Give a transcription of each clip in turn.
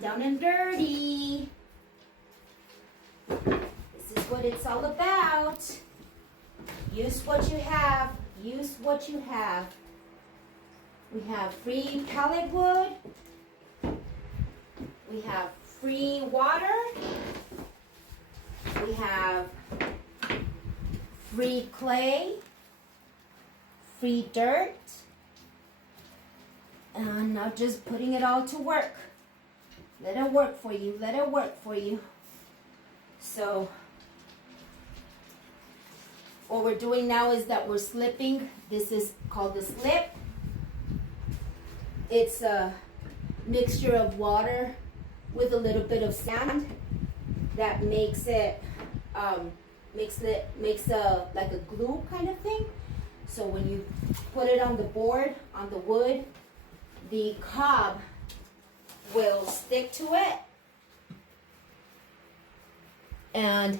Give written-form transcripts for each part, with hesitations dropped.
down and dirty. This is what it's all about. Use what you have. Use what you have. We have free pallet wood. We have free water. We have free clay, free dirt, and now just putting it all to work. Let it work for you. Let it work for you. So what we're doing now is that we're slipping. This is called the slip. It's a mixture of water with a little bit of sand that makes it like a glue kind of thing. So when you put it on the board, on the wood, the cob will stick to it, and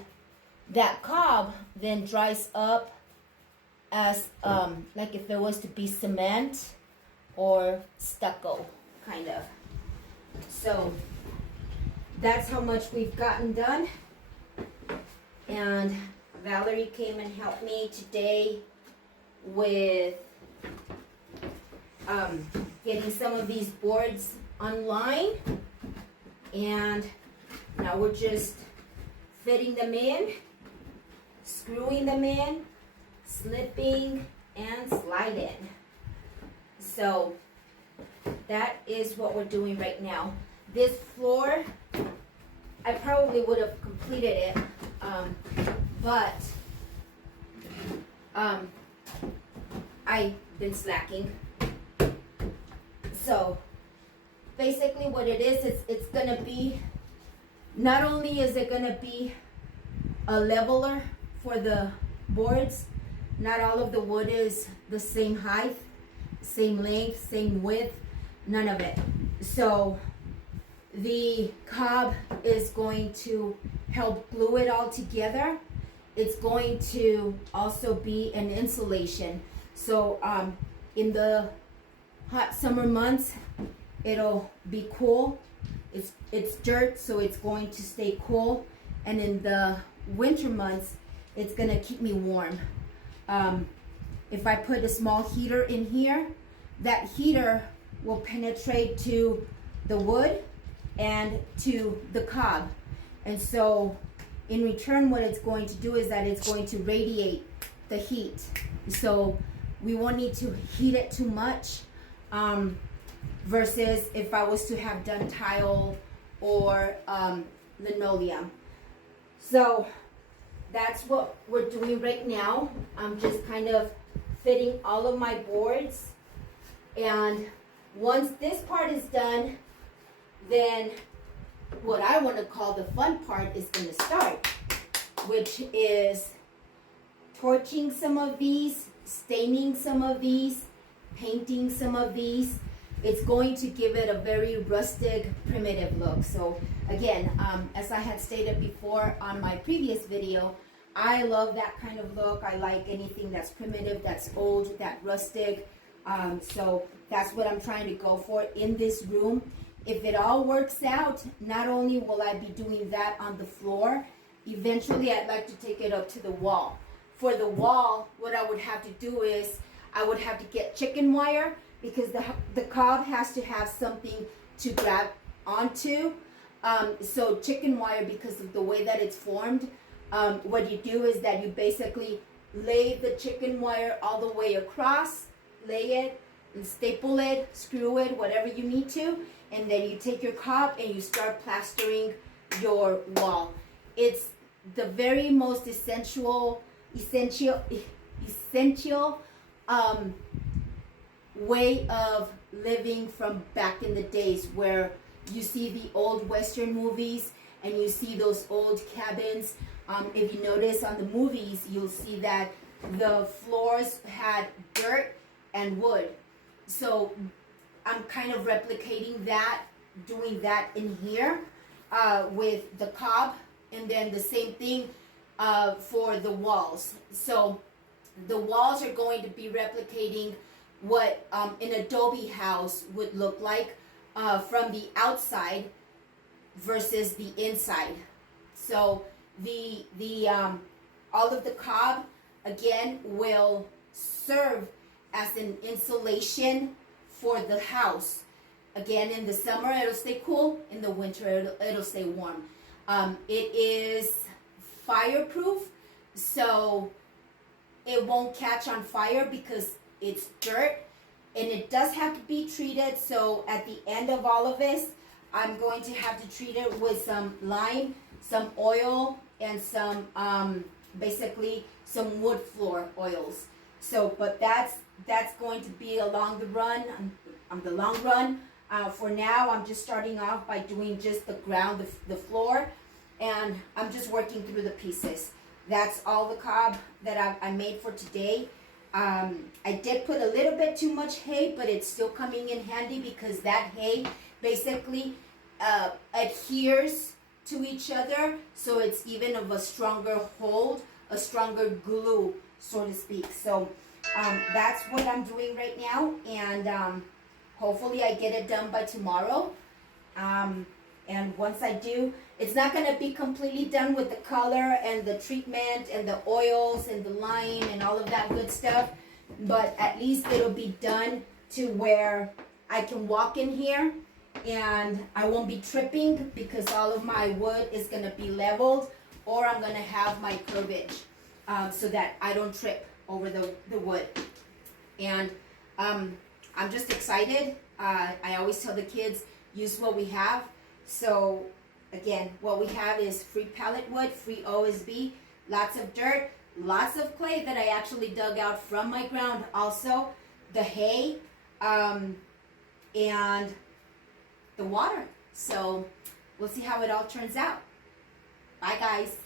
that cob then dries up as like if it was to be cement or stucco kind of. So that's how much we've gotten done. And Valerie came and helped me today with getting some of these boards online, and now we're just fitting them in, screwing them in, slipping and sliding. So that is what we're doing right now. This floor, I probably would have completed it, but I've been slacking. So basically what it is, it's gonna be, not only is it gonna be a leveler for the boards, not all of the wood is the same height, same length, same width, none of it. So the cob is going to help glue it all together. It's going to also be an insulation. So in the hot summer months, it'll be cool. It's dirt, so it's going to stay cool. And in the winter months, it's gonna keep me warm. If I put a small heater in here, that heater will penetrate to the wood and to the cob. And so in return, what it's going to do is that it's going to radiate the heat. So we won't need to heat it too much, versus if I was to have done tile or linoleum. So that's what we're doing right now. I'm just kind of fitting all of my boards, and once this part is done, then what I want to call the fun part is going to start, which is torching some of these, staining some of these, painting some of these. It's going to give it a very rustic, primitive look. So again, as I had stated before on my previous video, I love that kind of look. I like anything that's primitive, that's old, that rustic. So that's what I'm trying to go for in this room. If it all works out, not only will I be doing that on the floor, eventually I'd like to take it up to the wall. For the wall, what I would have to do is I would have to get chicken wire, because the cob has to have something to grab onto. So chicken wire, because of the way that it's formed, what you do is that you basically lay the chicken wire all the way across, lay it, and staple it, screw it, whatever you need to, and then you take your cob and you start plastering your wall. It's the very most essential way of living from back in the days, where you see the old Western movies and you see those old cabins. If you notice on the movies, you'll see that the floors had dirt and wood. So I'm kind of replicating that, doing that in here with the cob, and then the same thing for the walls. So the walls are going to be replicating what an adobe house would look like from the outside, versus the inside. So the all of the cob again will serve as an insulation for the house. Again, in the summer it'll stay cool, in the winter it'll stay warm. It is fireproof, so it won't catch on fire because it's dirt, and it does have to be treated. So at the end of all of this, I'm going to have to treat it with some lime, some oil, and some basically some wood floor oils. So, but that's going to be along the run, on the long run. For now, I'm just starting off by doing just the ground, the floor, and I'm just working through the pieces. That's all the cob that I made for today. I did put a little bit too much hay, but it's still coming in handy because that hay basically adheres to each other, so it's even of a stronger hold, a stronger glue, so to speak. So that's what I'm doing right now, and hopefully I get it done by tomorrow. And once I do, it's not going to be completely done with the color and the treatment and the oils and the lime and all of that good stuff, but at least it'll be done to where I can walk in here and I won't be tripping because all of my wood is going to be leveled, or I'm going to have my curvage so that I don't trip over the wood. And I'm just excited. I always tell the kids, use what we have. So again, what we have is free pallet wood, free OSB, lots of dirt, lots of clay that I actually dug out from my ground, also the hay, and the water. So we'll see how it all turns out. Bye guys.